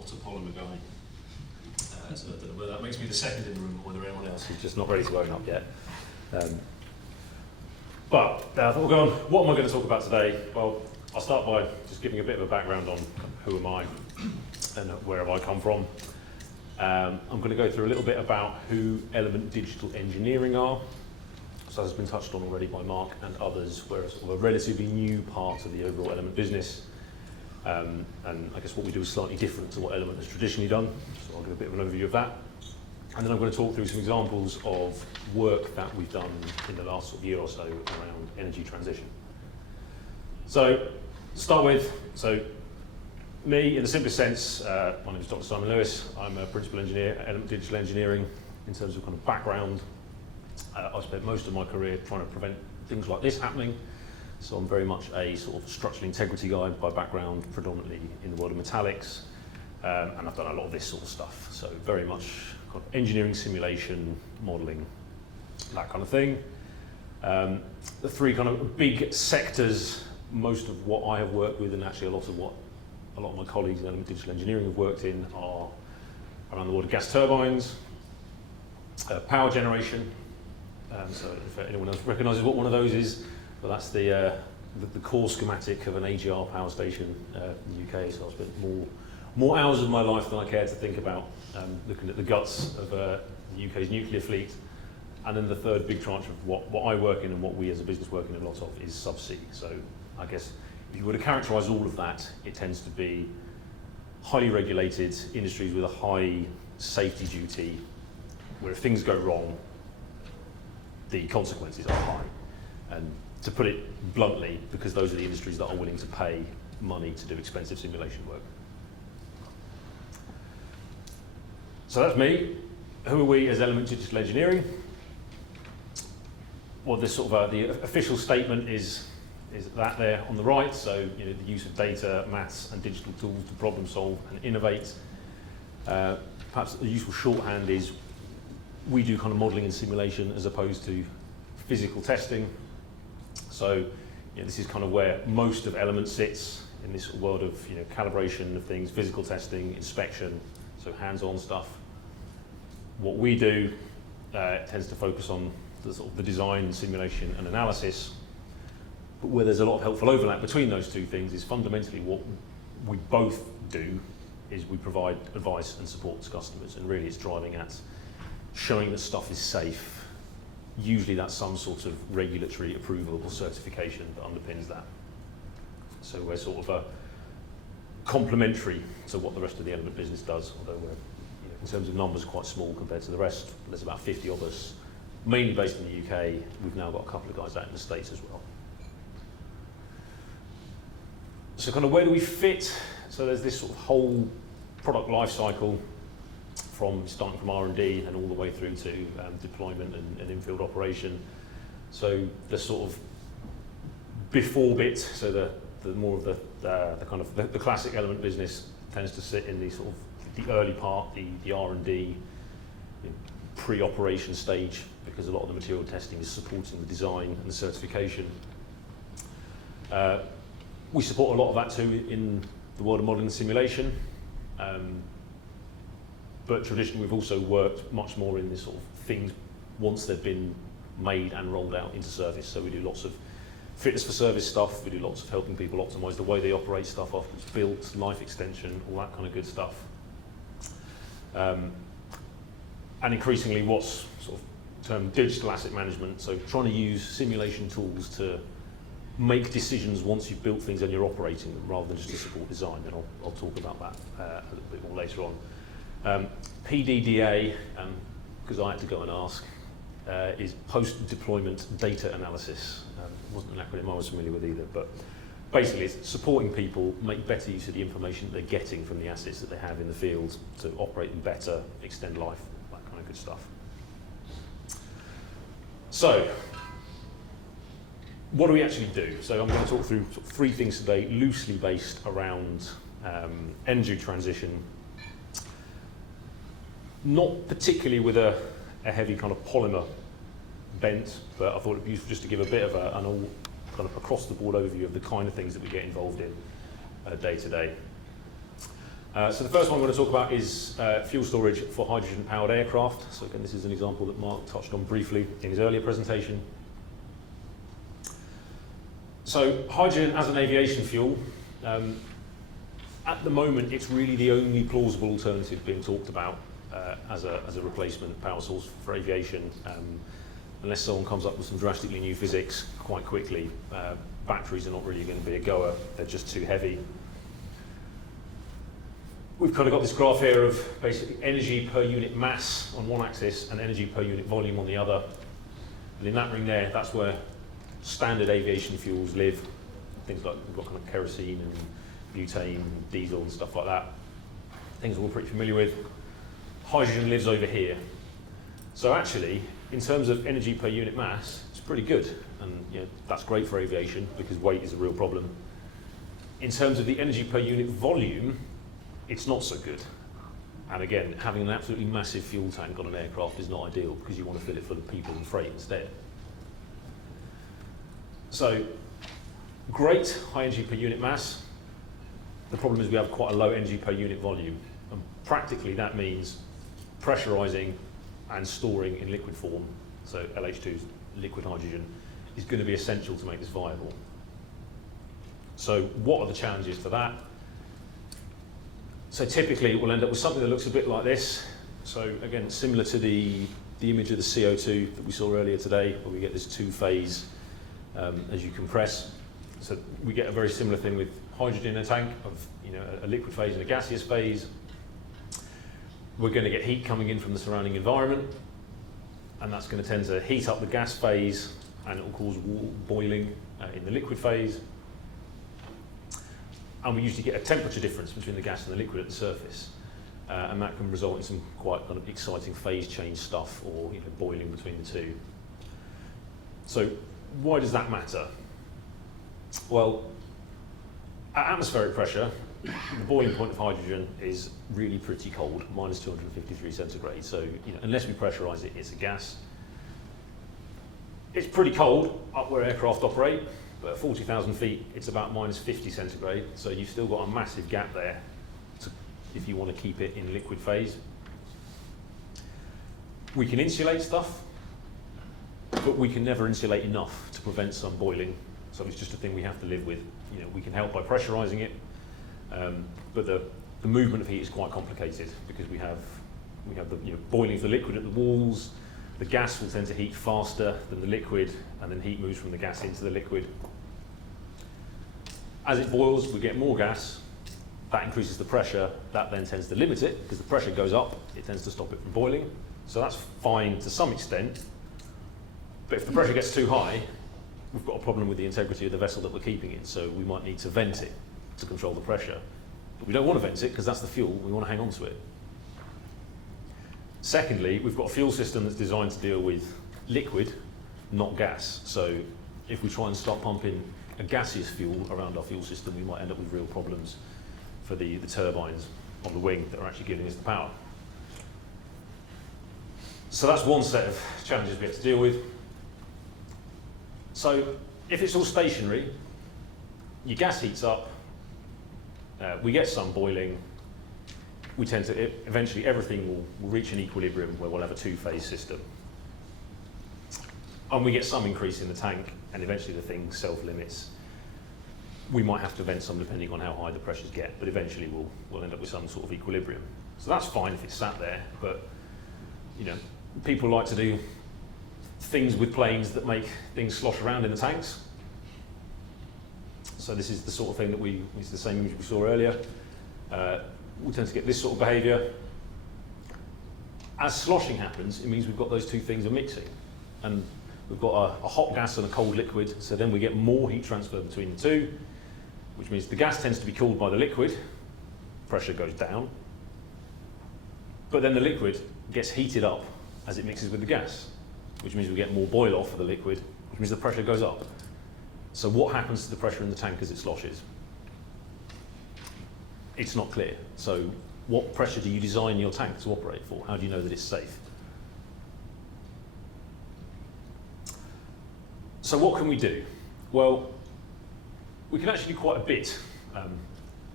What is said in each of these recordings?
not a polymer guy. So I don't know whether that makes me the second in the room or whether anyone else is just not ready to own up yet. But I thought we'll go on. What am I going to talk about today? Well, I'll start by just giving a bit of a background on who am I and where have I come from. I'm going to go through a little bit about who Element Digital Engineering are. So that's been touched on already by Mark and others. We're a, sort of a relatively new part of the overall Element business. And I guess what we do is slightly different to what Element has traditionally done. So I'll give a bit of an overview of that. And then I'm going to talk through some examples of work that we've done in the last sort of year or so around energy transition. So to start with, me, in the simplest sense, my name is Dr. Simon Lewis. I'm a principal engineer at Element Digital Engineering. In terms of kind of background, I've spent most of my career trying to prevent things like this happening. So I'm very much a sort of structural integrity guy by background, predominantly in the world of metallics. And I've done a lot of this sort of stuff. So very much kind of engineering, simulation, modelling, that kind of thing. The three kind of big sectors, most of what I have worked with, and actually a lot of my colleagues in Element Digital Engineering have worked in, are around the world of gas turbines, power generation. So if anyone else recognises what one of those is, well, that's the core schematic of an AGR power station in the UK. So I've spent more hours of my life than I care to think about looking at the guts of the UK's nuclear fleet. And then the third big tranche of what I work in and what we as a business work in a lot of is subsea. So I guess if you were to characterise all of that, it tends to be highly regulated industries with a high safety duty, where if things go wrong, the consequences are high. And to put it bluntly, because those are the industries that are willing to pay money to do expensive simulation work. So that's me. Who are we as Element Digital Engineering? Well, this sort of the official statement is that there on the right. So the use of data, maths, and digital tools to problem solve and innovate. Perhaps a useful shorthand is we do kind of modelling and simulation as opposed to physical testing. So this is kind of where most of Element sits in this world of calibration of things, physical testing, inspection, so hands-on stuff. What we do tends to focus on the design, simulation, and analysis. But where there's a lot of helpful overlap between those two things is fundamentally what we both do is we provide advice and support to customers, and really it's driving at showing that stuff is safe. Usually that's some sort of regulatory approval or certification that underpins that. So we're sort of complementary to what the rest of the Element business does, although we're, in terms of numbers, quite small compared to the rest. There's about 50 of us, mainly based in the UK. We've now got a couple of guys out in the States as well. So kind of where do we fit? So there's this sort of whole product life cycle starting from R&D and all the way through to deployment and in-field operation. So the sort of before bit, so the more of the kind of the classic Element business tends to sit in the sort of the early part, the R&D, pre-operation stage, because a lot of the material testing is supporting the design and the certification. We support a lot of that too in the world of modelling and simulation. But traditionally we've also worked much more in this sort of things once they've been made and rolled out into service. So we do lots of fitness for service stuff, we do lots of helping people optimise the way they operate stuff after it's built, life extension, all that kind of good stuff. And increasingly what's sort of termed digital asset management, so trying to use simulation tools to make decisions once you've built things and you're operating them, rather than just to support design, and I'll talk about that a little bit more later on. PDDA, because I had to go and ask, is post-deployment data analysis. It wasn't an acronym I was familiar with either, but basically it's supporting people make better use of the information that they're getting from the assets that they have in the field to operate them better, extend life, that kind of good stuff. So, what do we actually do? So I'm going to talk through sort of three things today, loosely based around energy transition. Not particularly with a heavy kind of polymer bent, but I thought it'd be useful just to give a bit of an all kind of across the board overview of the kind of things that we get involved in day to day. So the first one I'm going to talk about is fuel storage for hydrogen-powered aircraft. So again, this is an example that Mark touched on briefly in his earlier presentation. So hydrogen as an aviation fuel, at the moment it's really the only plausible alternative being talked about as a replacement power source for aviation. Unless someone comes up with some drastically new physics quite quickly, batteries are not really going to be a goer, they're just too heavy. We've kind of got this graph here of basically energy per unit mass on one axis and energy per unit volume on the other. And in that ring there, that's where standard aviation fuels live. Things like we've got kind of kerosene and butane, diesel and stuff like that. Things we're all pretty familiar with. Hydrogen lives over here. So actually, in terms of energy per unit mass, it's pretty good. And that's great for aviation because weight is a real problem. In terms of the energy per unit volume, it's not so good. And again, having an absolutely massive fuel tank on an aircraft is not ideal because you want to fill it full of people and freight instead. So, great high energy per unit mass. The problem is we have quite a low energy per unit volume. And practically that means pressurizing and storing in liquid form, so LH2's liquid hydrogen, is going to be essential to make this viable. So what are the challenges to that? So typically we'll end up with something that looks a bit like this. So again, similar to the image of the CO2 that we saw earlier today, where we get this two-phase as you compress. So we get a very similar thing with hydrogen in a tank of a liquid phase and a gaseous phase. We're going to get heat coming in from the surrounding environment, and that's going to tend to heat up the gas phase, and it will cause boiling in the liquid phase. And we usually get a temperature difference between the gas and the liquid at the surface, and that can result in some quite kind of exciting phase change stuff, or boiling between the two. So why does that matter? Well, at atmospheric pressure, the boiling point of hydrogen is really pretty cold, minus 253 centigrade. So unless we pressurize it, it's a gas. It's pretty cold up where aircraft operate. But at 40,000 feet, it's about minus 50 centigrade, so you've still got a massive gap there if you want to keep it in liquid phase. We can insulate stuff, but we can never insulate enough to prevent some boiling, so it's just a thing we have to live with. We can help by pressurizing it, but the movement of heat is quite complicated because we have the boiling of the liquid at the walls. The gas will tend to heat faster than the liquid, and then heat moves from the gas into the liquid. As it boils, we get more gas. That increases the pressure. That then tends to limit it, because the pressure goes up, it tends to stop it from boiling. So that's fine to some extent. But if the pressure gets too high, we've got a problem with the integrity of the vessel that we're keeping in, so we might need to vent it to control the pressure. But we don't want to vent it, because that's the fuel, we want to hang on to it. Secondly, we've got a fuel system that's designed to deal with liquid, not gas. So if we try and start pumping a gaseous fuel around our fuel system, we might end up with real problems for the turbines on the wing that are actually giving us the power. So that's one set of challenges we have to deal with. So if it's all stationary, your gas heats up, we get some boiling, we tend to, eventually everything will reach an equilibrium where we'll have a two-phase system. And we get some increase in the tank, and eventually the thing self-limits. We might have to vent some depending on how high the pressures get, but eventually we'll end up with some sort of equilibrium. So that's fine if it's sat there, but people like to do things with planes that make things slosh around in the tanks. So this is the sort of thing this is the same image we saw earlier. We tend to get this sort of behaviour. As sloshing happens, it means we've got those two things are mixing. And we've got a hot gas and a cold liquid, so then we get more heat transfer between the two, which means the gas tends to be cooled by the liquid, pressure goes down, but then the liquid gets heated up as it mixes with the gas, which means we get more boil off of the liquid, which means the pressure goes up. So what happens to the pressure in the tank as it sloshes? It's not clear. So what pressure do you design your tank to operate for? How do you know that it's safe? So what can we do? Well, we can actually do quite a bit.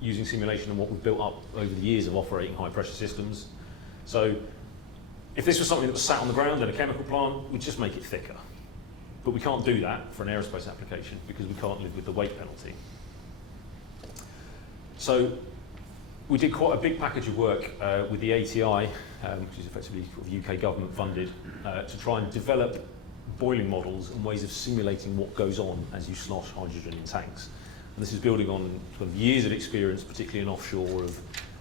using simulation and what we've built up over the years of operating high pressure systems. So if this was something that was sat on the ground in a chemical plant, we'd just make it thicker. But we can't do that for an aerospace application because we can't live with the weight penalty. So we did quite a big package of work with the ATI, which is effectively sort of UK government funded, to try and develop boiling models and ways of simulating what goes on as you slosh hydrogen in tanks. And this is building on sort of years of experience, particularly in offshore, of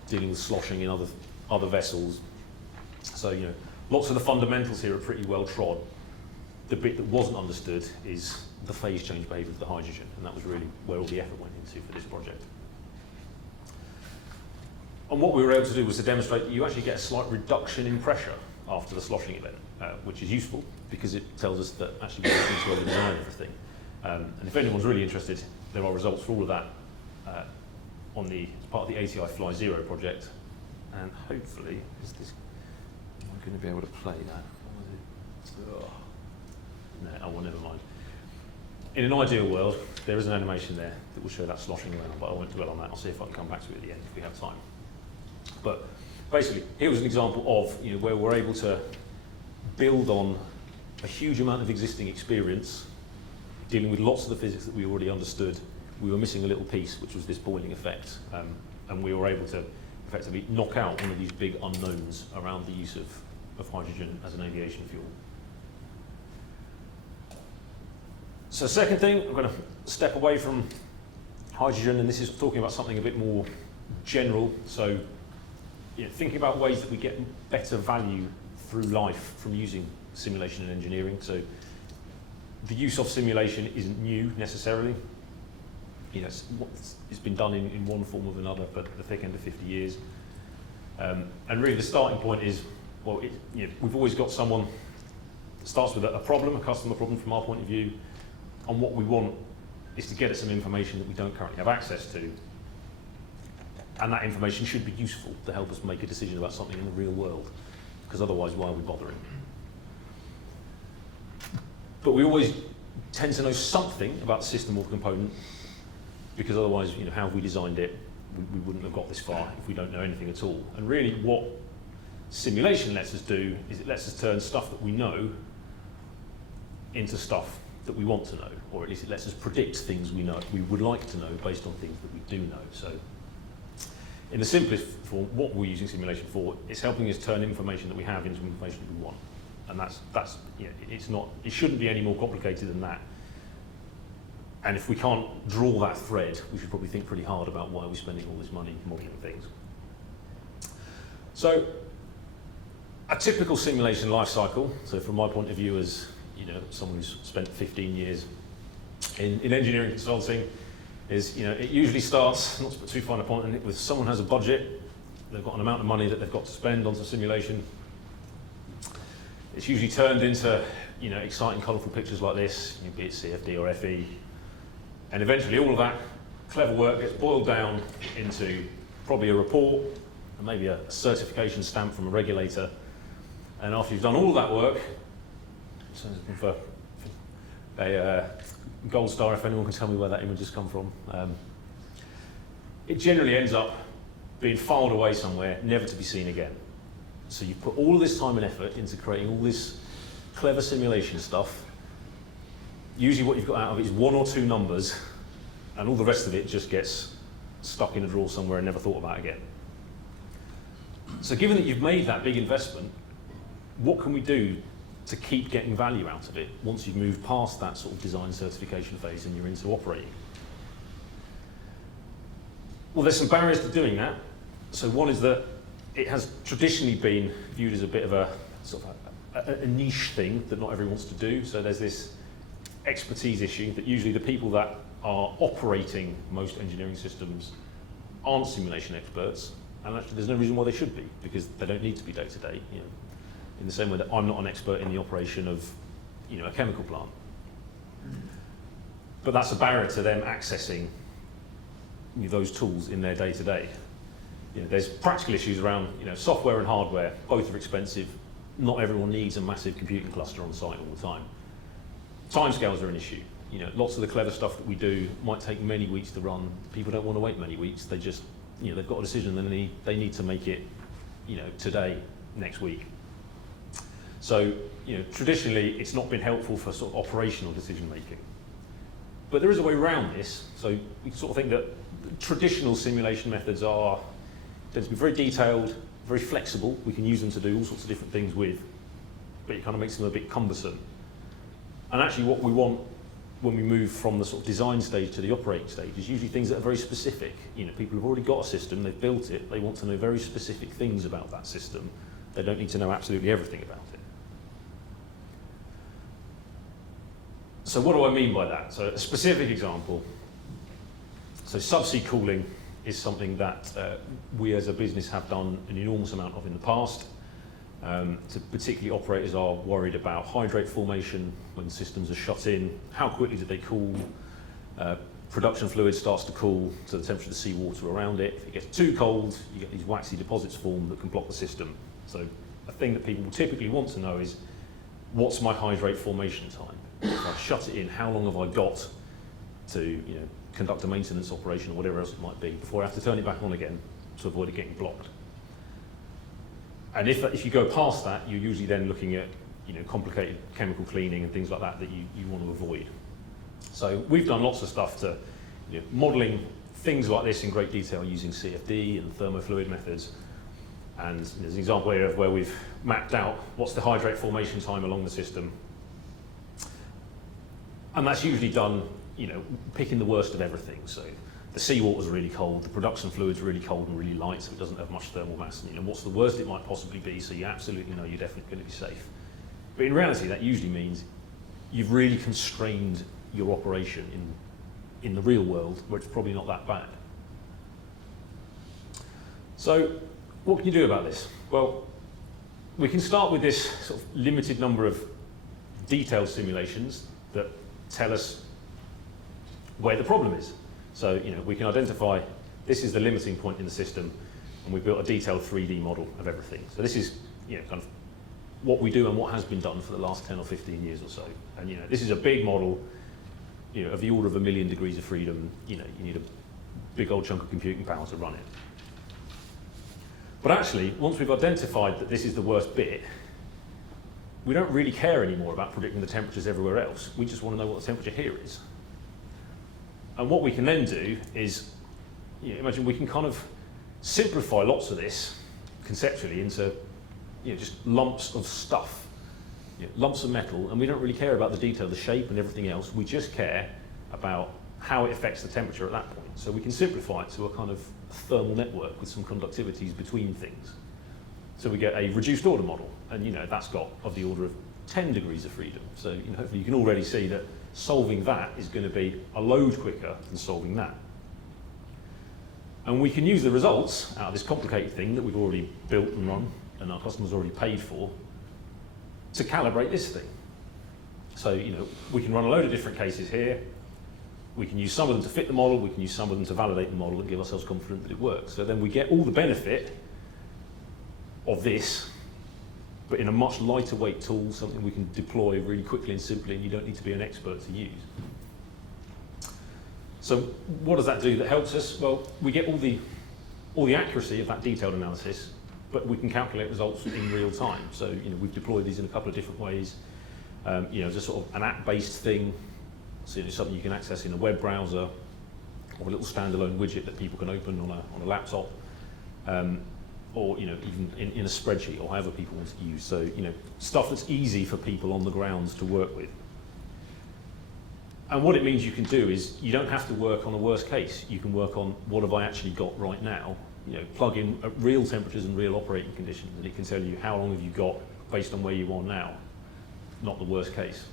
dealing with sloshing in other vessels. So, you know, lots of the fundamentals here are pretty well trod. The bit that wasn't understood is the phase change behaviour of the hydrogen, and that was really where all the effort went into for this project. And what we were able to do was to demonstrate that you actually get a slight reduction in pressure after the sloshing event, which is useful because it tells us that actually we're looking to over-design everything. And if anyone's really interested, there are results for all of that on the part of the ATI Fly Zero project, and hopefully, am I going to be able to play that? No, oh well, never mind. In an ideal world, there is an animation there that will show that sloshing around, but I won't dwell on that. I'll see if I can come back to it at the end if we have time. But basically, here was an example of, you know, where we're able to build on a huge amount of existing experience, dealing with lots of the physics that we already understood. We were missing a little piece, which was this boiling effect, and we were able to effectively knock out one of these big unknowns around the use of hydrogen as an aviation fuel. So second thing, I'm going to step away from hydrogen, and this is talking about something a bit more general. So, you know, thinking about ways that we get better value through life from using simulation and engineering. So the use of simulation isn't new necessarily. You know, it's been done in one form or another for the thick end of 50 years. And really the starting point is, well, you know, we've always got someone that starts with a problem, a customer problem from our point of view, and what we want is to get us some information that we don't currently have access to. And that information should be useful to help us make a decision about something in the real world, because otherwise why are we bothering? But we always tend to know something about the system or component, because otherwise, you know, how have we designed it? We wouldn't have got this far if we don't know anything at all. And really what simulation lets us do is it lets us turn stuff that we know into stuff that we want to know, or at least it lets us predict things we know, we would like to know based on things that we do know. So in the simplest form, what we're using simulation for is helping us turn information that we have into information that we want. And that's you know, it shouldn't be any more complicated than that. And if we can't draw that thread, we should probably think pretty hard about why we're spending all this money modeling things. So a typical simulation life cycle, so from my point of view as, you know, someone who's spent 15 years in engineering consulting, is, you know, it usually starts, not to put too fine a point on it, with someone has a budget, they've got an amount of money that they've got to spend onto simulation. It's usually turned into, you know, exciting, colourful pictures like this, be it CFD or FE, and eventually all of that clever work gets boiled down into probably a report and maybe a certification stamp from a regulator. And after you've done all of that work, so for a gold star, if anyone can tell me where that image has come from, it generally ends up being filed away somewhere, never to be seen again. So you put all of this time and effort into creating all this clever simulation stuff. Usually what you've got out of it is one or two numbers, and all the rest of it just gets stuck in a drawer somewhere and never thought about again. So given that you've made that big investment, what can we do to keep getting value out of it once you've moved past that sort of design certification phase and you're into operating? Well, there's some barriers to doing that. So one is that it has traditionally been viewed as a bit of a sort of a niche thing that not everyone wants to do. So there's this expertise issue that usually the people that are operating most engineering systems aren't simulation experts, and actually there's no reason why they should be, because they don't need to be day to day. You know, in the same way that I'm not an expert in the operation of, you know, a chemical plant. But that's a barrier to them accessing, you know, those tools in their day to day. You know, there's practical issues around, you know, software and hardware. Both are expensive. Not everyone needs a massive computing cluster on site all the time. Timescales are an issue. You know, lots of the clever stuff that we do might take many weeks to run. People don't want to wait many weeks. They just they've got a decision and they need to make it, today, next week. So, traditionally it's not been helpful for sort of operational decision making. But there is a way around this. So we sort of think that traditional simulation methods tend to be very detailed, very flexible. We can use them to do all sorts of different things with, but it kind of makes them a bit cumbersome. And actually what we want when we move from the sort of design stage to the operating stage is usually things that are very specific. People have already got a system, they've built it, they want to know very specific things about that system. They don't need to know absolutely everything about it. So what do I mean by that? So a specific example. So subsea cooling is something that we as a business have done an enormous amount of in the past. So particularly operators are worried about hydrate formation when systems are shut in. How quickly do they cool? Production fluid starts to cool to the temperature of the seawater around it. If it gets too cold, you get these waxy deposits formed that can block the system. So a thing that people typically want to know is, what's my hydrate formation time? If I shut it in, how long have I got to conduct a maintenance operation or whatever else it might be before I have to turn it back on again to avoid it getting blocked? And if you go past that, you're usually then looking at complicated chemical cleaning and things like that you want to avoid. So we've done lots of stuff to modelling things like this in great detail using CFD and thermofluid methods. And there's an example here of where we've mapped out what's the hydrate formation time along the system. And that's usually done, picking the worst of everything. So the seawater's really cold, the production fluid's really cold and really light, so it doesn't have much thermal mass. And what's the worst it might possibly be, so you absolutely know you're definitely going to be safe. But in reality, that usually means you've really constrained your operation in the real world, where it's probably not that bad. So what can you do about this? Well, we can start with this sort of limited number of detailed simulations that tell us where the problem is. So, we can identify this is the limiting point in the system, and we've built a detailed 3D model of everything. So this is, kind of what we do and what has been done for the last 10 or 15 years or so. And, this is a big model, of the order of 1 million degrees of freedom. You need a big old chunk of computing power to run it. But actually, once we've identified that this is the worst bit, we don't really care anymore about predicting the temperatures everywhere else. We just want to know what the temperature here is. And what we can then do is, imagine we can kind of simplify lots of this conceptually into just lumps of stuff, lumps of metal, and we don't really care about the detail, the shape and everything else. We just care about how it affects the temperature at that point. So we can simplify it to a kind of thermal network with some conductivities between things. So we get a reduced order model, and that's got of the order of 10 degrees of freedom. So hopefully you can already see that solving that is going to be a load quicker than solving that. And we can use the results out of this complicated thing that we've already built and run and our customers already paid for to calibrate this thing. So we can run a load of different cases here. We can use some of them to fit the model, we can use some of them to validate the model and give ourselves confidence that it works. So then we get all the benefit of this, but in a much lighter weight tool, something we can deploy really quickly and simply, and you don't need to be an expert to use. So what does that do that helps us? Well, we get all the accuracy of that detailed analysis, but we can calculate results in real time. So we've deployed these in a couple of different ways. As a sort of an app-based thing, so it's something you can access in a web browser or a little standalone widget that people can open on a laptop. Or even in a spreadsheet or however people want to use. So stuff that's easy for people on the ground to work with. And what it means you can do is you don't have to work on a worst case. You can work on what have I actually got right now. Plug in real temperatures and real operating conditions, and it can tell you how long have you got based on where you are now, not the worst case.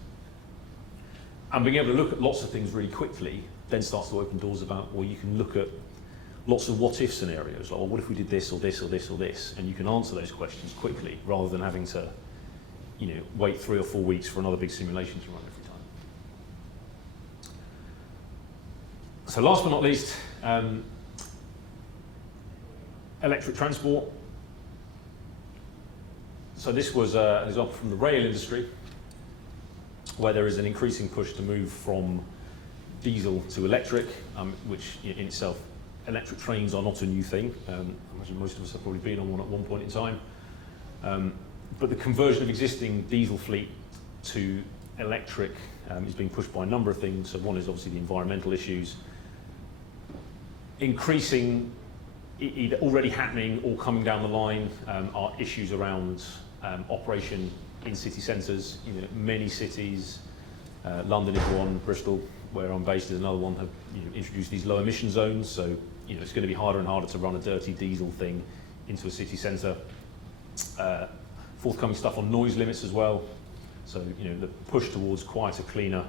And being able to look at lots of things really quickly then starts to open doors about, well, you can look at lots of what-if scenarios, like, well, what if we did this or this or this or this? And you can answer those questions quickly rather than having to, wait 3 or 4 weeks for another big simulation to run every time. So last but not least, electric transport. So this was an example from the rail industry, where there is an increasing push to move from diesel to electric, which in itself electric trains are not a new thing. I imagine most of us have probably been on one at one point in time. But the conversion of existing diesel fleet to electric is being pushed by a number of things. So one is obviously the environmental issues. Increasing, either already happening or coming down the line, are issues around operation in city centres. Many cities, London is one, Bristol, where I'm based, is another one, have introduced these low emission zones. So it's going to be harder and harder to run a dirty diesel thing into a city centre. Forthcoming stuff on noise limits as well. So the push towards quieter, cleaner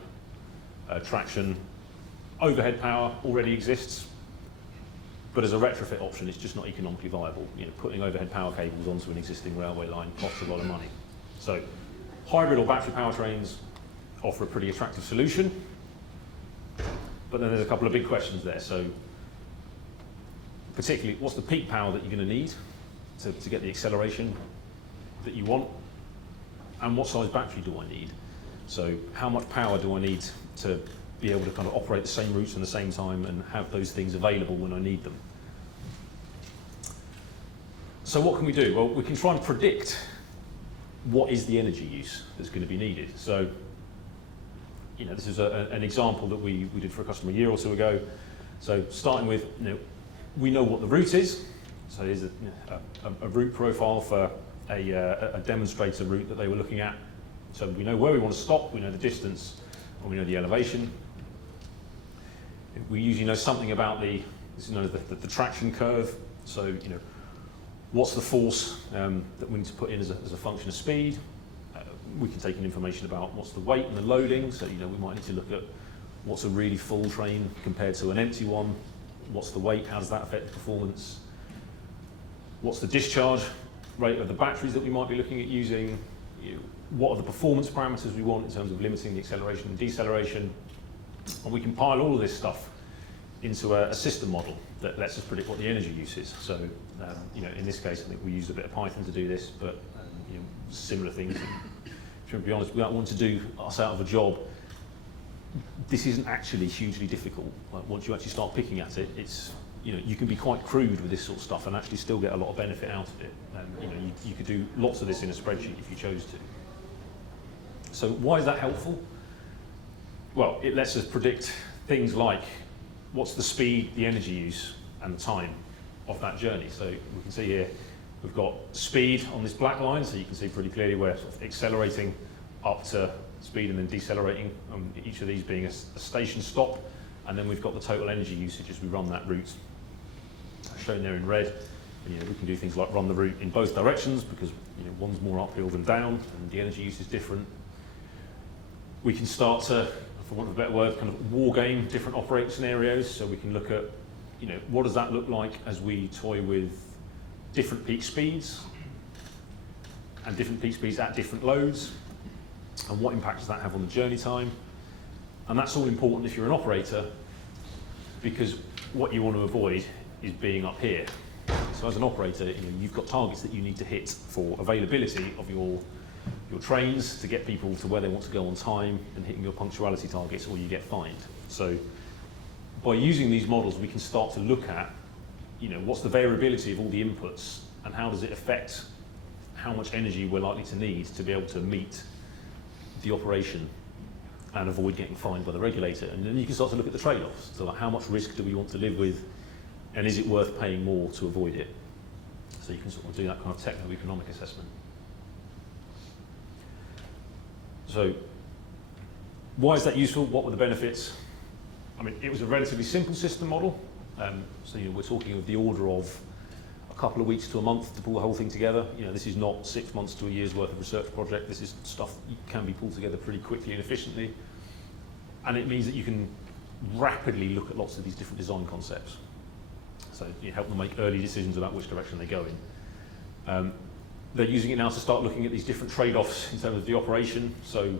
traction. Overhead power already exists, but as a retrofit option, it's just not economically viable. Putting overhead power cables onto an existing railway line costs a lot of money. So hybrid or battery powertrains offer a pretty attractive solution. But then there's a couple of big questions there. So particularly, what's the peak power that you're going to need to get the acceleration that you want? And what size battery do I need? So how much power do I need to be able to kind of operate the same routes in the same time and have those things available when I need them? So what can we do? Well, we can try and predict what is the energy use that's going to be needed. So this is an example that we did for a customer a year or two ago. So starting with, we know what the route is. So here's a route profile for a demonstrator route that they were looking at. So we know where we want to stop, we know the distance, and we know the elevation. We usually know something about this is known as the traction curve. So what's the force that we need to put in as a function of speed. We can take in information about what's the weight and the loading. So we might need to look at what's a really full train compared to an empty one. What's the weight? How does that affect the performance? What's the discharge rate of the batteries that we might be looking at using? What are the performance parameters we want in terms of limiting the acceleration and deceleration? And we can pile all of this stuff into a system model that lets us predict what the energy use is. So, in this case, I think we used a bit of Python to do this, but similar things. To be honest, we don't want to do us out of a job. This isn't actually hugely difficult. Like, once you actually start picking at it, it's you can be quite crude with this sort of stuff and actually still get a lot of benefit out of it. You could do lots of this in a spreadsheet if you chose to. So why is that helpful? Well, it lets us predict things like what's the speed, the energy use, and the time of that journey. So we can see here we've got speed on this black line, so you can see pretty clearly we're sort of accelerating up to speed and then decelerating, each of these being a station stop, and then we've got the total energy usage as we run that route, shown there in red. And, we can do things like run the route in both directions because one's more uphill than down, and the energy use is different. We can start to, for want of a better word, kind of war game different operating scenarios. So we can look at, what does that look like as we toy with different peak speeds and different peak speeds at different loads, and what impact does that have on the journey time? And that's all important if you're an operator, because what you want to avoid is being up here. So as an operator, you've got targets that you need to hit for availability of your trains to get people to where they want to go on time and hitting your punctuality targets, or you get fined. So by using these models, we can start to look at, what's the variability of all the inputs and how does it affect how much energy we're likely to need to be able to meet the operation and avoid getting fined by the regulator. And then you can start to look at the trade-offs. So like, how much risk do we want to live with, and is it worth paying more to avoid it? So you can sort of do that kind of techno-economic assessment. So why is that useful? What were the benefits? I mean, it was a relatively simple system model. So we're talking of the order of a couple of weeks to a month to pull the whole thing together. This is not 6 months to a year's worth of research project. This is stuff that can be pulled together pretty quickly and efficiently. And it means that you can rapidly look at lots of these different design concepts. So you help them make early decisions about which direction they go in. They're using it now to start looking at these different trade-offs in terms of the operation. So,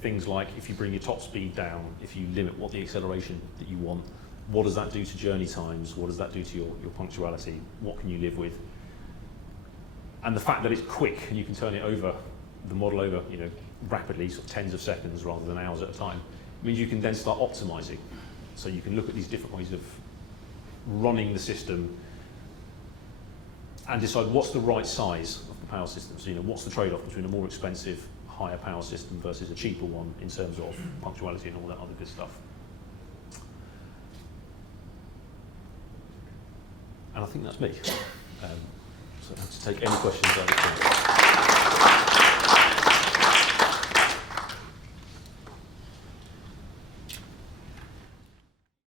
things like if you bring your top speed down, if you limit what the acceleration that you want, what does that do to journey times? What does that do to your punctuality? What can you live with? And the fact that it's quick and you can turn it over, the model over, rapidly, sort of tens of seconds rather than hours at a time, means you can then start optimizing. So you can look at these different ways of running the system and decide what's the right size of the power system. So, what's the trade-off between a more expensive, higher power system versus a cheaper one in terms of punctuality and all that other good stuff. And I think that's me. So I have to take any questions out of the